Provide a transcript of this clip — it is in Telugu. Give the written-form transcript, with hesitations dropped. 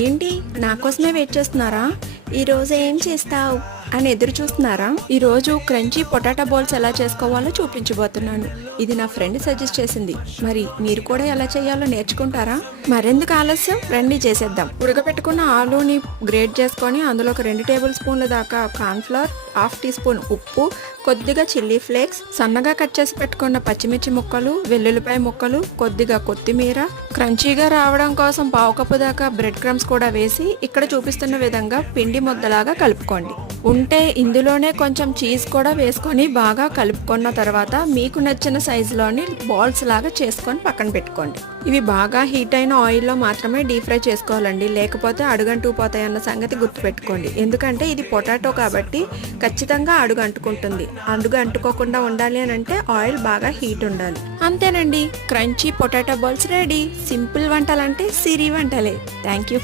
ఏంటి నా కోసమే వెయిట్ చేస్తున్నారా? ఈరోజు ఏం చేస్తావు అని ఎదురు చూస్తున్నారా? ఈరోజు క్రంచీ పొటాటో బౌల్స్ ఎలా చేసుకోవాలో చూపించబోతున్నాను. ఇది నా ఫ్రెండ్ సజెస్ట్ చేసింది. మరి మీరు కూడా ఎలా చేయాలో నేర్చుకుంటారా? మరెందుకు ఆలస్యం, రండి చేసేద్దాం. ఉడకపెట్టుకున్న ఆలూని గ్రేట్ చేసుకొని అందులో ఒక 2 టేబుల్ స్పూన్ల దాకా కార్న్ఫ్లవర్, హాఫ్ టీ స్పూన్ ఉప్పు, కొద్దిగా చిల్లీ ఫ్లేక్స్, సన్నగా కట్ చేసి పెట్టుకున్న పచ్చిమిర్చి ముక్కలు, వెల్లుల్లిపాయ ముక్కలు, కొద్దిగా కొత్తిమీర, క్రంచీగా రావడం కోసం పావు కప్పు దాకా బ్రెడ్ క్రమ్స్ కూడా వేసి ఇక్కడ చూపిస్తున్న విధంగా పిండి ముద్దలాగా కలుపుకోండి. ఉంటే ఇందులోనే కొంచెం చీజ్ కూడా వేసుకొని బాగా కలుపుకున్న తర్వాత మీకు నచ్చిన సైజులోని బాల్స్ లాగా చేసుకొని పక్కన పెట్టుకోండి. ఇవి బాగా హీట్ అయిన ఆయిల్లో మాత్రమే డీప్ ఫ్రై చేసుకోవాలండి, లేకపోతే అడుగంటుకుపోతాయన్న సంగతి గుర్తుపెట్టుకోండి. ఎందుకంటే ఇది పొటాటో కాబట్టి ఖచ్చితంగా అడుగు అంటుకుంటుంది. అడుగు అంటుకోకుండా ఉండాలి అని అంటే ఆయిల్ బాగా హీట్ ఉండాలి. అంతేనండి, crunchy potato balls ready. Simple వంటలంటే సిరి వంటలే. Thank you.